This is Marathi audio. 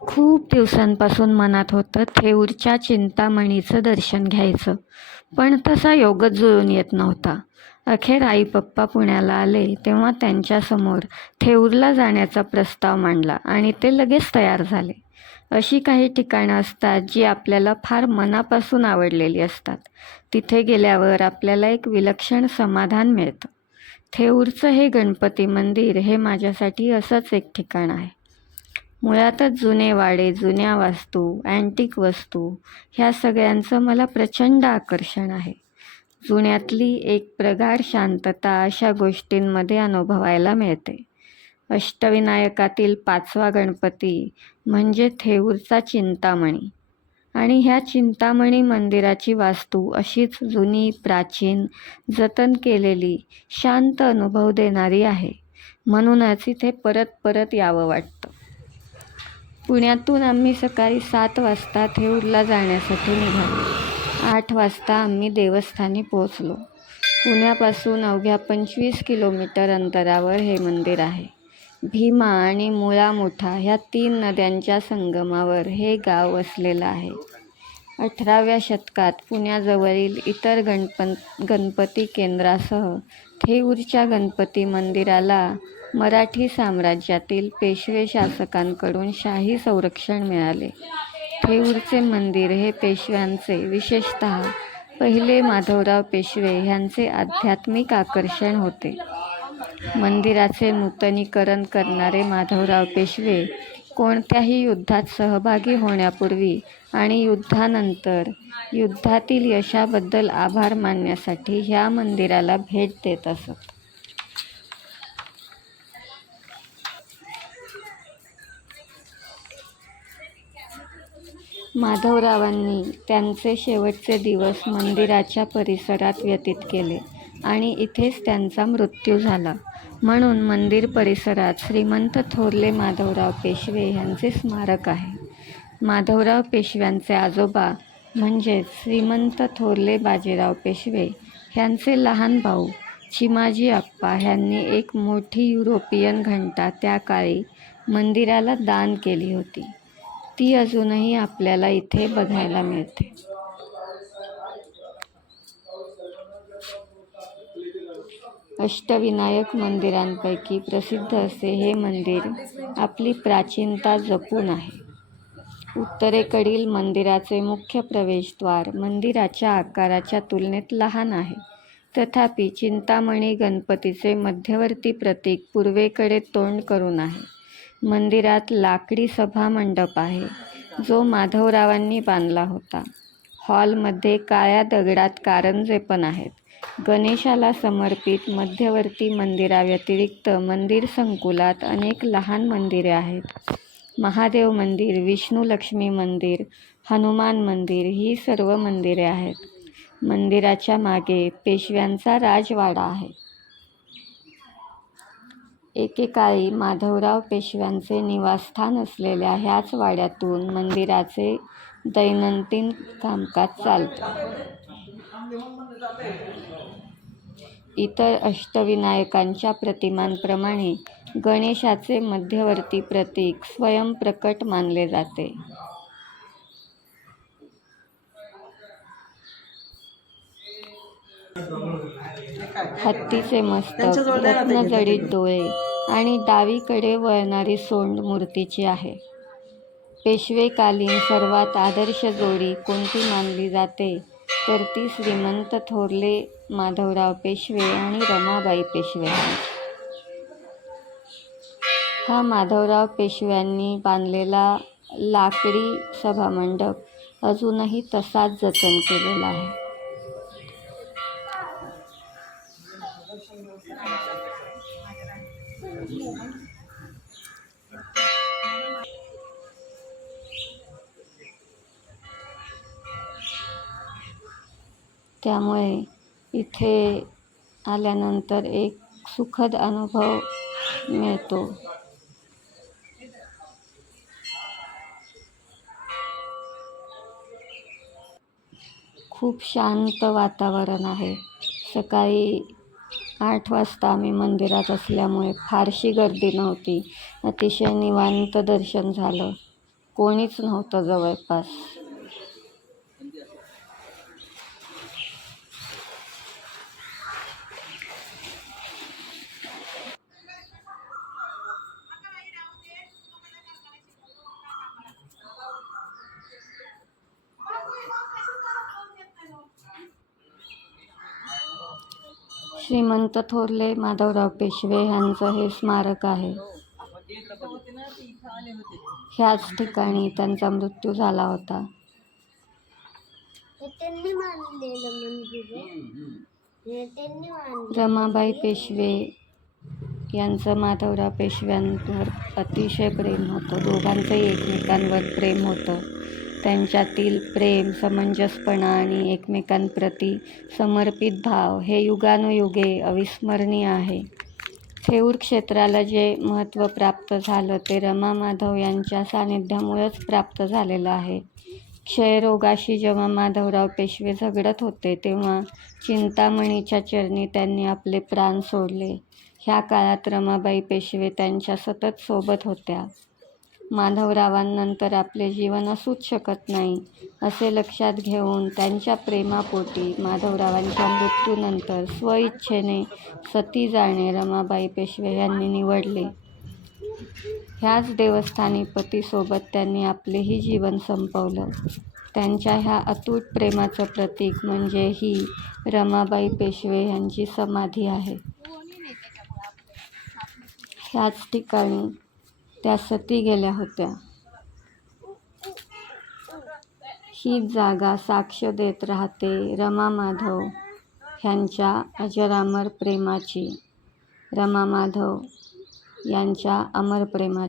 खूप दिवसांपासून मनात होतं थेऊरच्या चिंतामणीचं दर्शन घ्यायचं. पण तसा योगच जुळून येत नव्हता. अखेर आई पप्पा पुण्याला आले तेव्हा त्यांच्यासमोर थेऊरला जाण्याचा प्रस्ताव मांडला आणि ते लगेच तयार झाले. अशी काही ठिकाणं असतात जी आपल्याला फार मनापासून आवडलेली असतात. तिथे गेल्यावर आपल्याला एक विलक्षण समाधान मिळतं. थेऊरचं हे गणपती मंदिर हे माझ्यासाठी असंच एक ठिकाण आहे. मुळातच जुने वाडे जुन्या वास्तू अँटिक वस्तू ह्या सगळ्यांचं मला प्रचंड आकर्षण आहे. जुन्यातली एक प्रगाढ शांतता अशा गोष्टींमध्ये अनुभवायला मिळते. अष्टविनायकातील पाचवा गणपती म्हणजे थेऊरचा चिंतामणी. आणि ह्या चिंतामणी मंदिराची वास्तू अशीच जुनी प्राचीन जतन केलेली शांत अनुभव देणारी आहे. म्हणूनच इथे परत परत यावं वाटतं. पुण्यातून आम्ही सकाळी सात वाजता थेऊरला जाण्यासाठी निघालो. आठ वाजता आम्ही देवस्थानी पोहोचलो. पुण्यापासून अवघ्या पंचवीस किलोमीटर अंतरावर हे मंदिर आहे. भीमा आणि मुळा मोठा ह्या तीन नद्यांच्या संगमावर हे गाव वसलेलं आहे. अठराव्या शतकात पुण्याजवळील इतर गणपन गणपती केंद्रासह थेऊरच्या गणपती मंदिराला मराठी साम्राज्यातील पेशवे शासकांकडून शाही संरक्षण मिळाले. थेऊरचे मंदिर हे पेशव्यांचे विशेषतः पहिले माधवराव पेशवे ह्यांचे आध्यात्मिक आकर्षण होते. मंदिराचे नूतनीकरण करणारे माधवराव पेशवे कोणत्याही युद्धात सहभागी होण्यापूर्वी आणि युद्धानंतर युद्धातील यशाबद्दल आभार मानण्यासाठी ह्या मंदिराला भेट देत असत. माधवरावांनी त्यांचे शेवटचे दिवस मंदिराच्या परिसरात व्यतीत केले आणि इथेच त्यांचा मृत्यू झाला. म्हणून मंदिर परिसरात श्रीमंत थोरले माधवराव पेशवे यांचे स्मारक आहे. माधवराव पेशव्यांचे आजोबा म्हणजेच श्रीमंत थोरले बाजीराव पेशवे ह्यांचे लहान भाऊ चिमाजी आप्पा ह्यांनी एक मोठी युरोपियन घंटा त्या काळी मंदिराला दान केली होती. ती अजूनही आपल्याला इथे बघायला मिळते. अष्टविनायक मंदिरांपैकी प्रसिद्ध असे हे मंदिर आपली प्राचीनता जपून आहे. उत्तरेकडील मंदिराचे मुख्य प्रवेशद्वार मंदिराच्या आकाराच्या तुलनेत लहान आहे. तथापि चिंतामणी गणपतीचे मध्यवर्ती प्रतीक पूर्वेकडे तोंड करून आहे. मंदिरात लाकडी सभामंडप आहे. जो माधवरावांनी बांधला होता. हॉलमध्ये काळ्या दगडात कारंजे पण आहेत. गणेशाला समर्पित मध्यवर्ती मंदिराव्यतिरिक्त मंदिर संकुलात अनेक लहान मंदिरे आहेत. महादेव मंदिर विष्णू लक्ष्मी मंदिर हनुमान मंदिर ही सर्व मंदिरे आहेत. मंदिराच्या मागे पेशव्यांचा राजवाडा आहे. एकेकाळी माधवराव पेशव्यांचे निवासस्थान असलेल्या ह्याच वाड्यातून मंदिराचे दैनंदिन कामकाज चालते. इतर अष्टविनायकांच्या प्रतिमांप्रमाणे गणेशाचे मध्यवर्ती प्रतीक स्वयंप्रकट मानले जाते. हत्तीचे मस्तक रत्नजडित डोळे आणि डावीकडे वळणारी सोंड मूर्तीची आहे. पेशवेकालीन सर्वात आदर्श जोडी कोणती मानली जाते? तर ती श्रीमंत थोरले माधवराव पेशवे आणि रमाबाई पेशवे. हा माधवराव पेशव्यांनी बांधलेला लाकडी सभामंडप अजूनही तसाच जतन केलेला आहे. त्यामुळे इथे आल्यानंतर एक सुखद अनुभव मिळतो. खूप शांत वातावरण आहे. सकाळी आठ वाजता आम्ही मंदिरात असल्यामुळे फारशी गर्दी नव्हती. अतिशय निवांत दर्शन झालं. कोणीच नव्हतं जवळपास. श्रीमंत थोरले माधवराव पेशवे यांचं हे स्मारक आहे. ह्याच ठिकाणी त्यांचा मृत्यू झाला होता. रमाबाई पेशवे यांचं माधवराव पेशव्यांवर अतिशय प्रेम होतं. दोघांचंही एकमेकांवर प्रेम होतं. त्यांच्यातील प्रेम समंजसपणा आणि एकमेकांप्रती समर्पित भाव हे युगानुयुगे अविस्मरणीय आहे. थेऊर क्षेत्राला जे महत्त्व प्राप्त झालं ते रमा माधव यांच्या सानिध्यामुळेच प्राप्त झालेलं आहे. क्षयरोगाशी जेव्हा माधवराव पेशवे झगडत होते तेव्हा चिंतामणीच्या चरणी त्यांनी आपले प्राण सोडले. ह्या काळात रमाबाई पेशवे त्यांच्या सतत सोबत होत्या. माधवरावांनंतर आपले जीवन असूच शकत नाही असे लक्षात घेऊन त्यांच्या प्रेमापोटी माधवरावांच्या मृत्यूनंतर स्वइच्छेने सती जाणे रमाबाई पेशवे यांनी निवडले. ह्याच देवस्थानी पतीसोबत त्यांनी आपलेही जीवन संपवलं. त्यांच्या ह्या अतूट प्रेमाचं प्रतीक म्हणजे ही रमाबाई पेशवे यांची समाधी आहे. ह्याच ठिकाणी त्या सती गेल्या होत्या. ही जागा साक्ष देत राहते रमा माधव ह्यांच्या अजरामर प्रेमाची. रमा माधव यांच्या अमर प्रेमाची.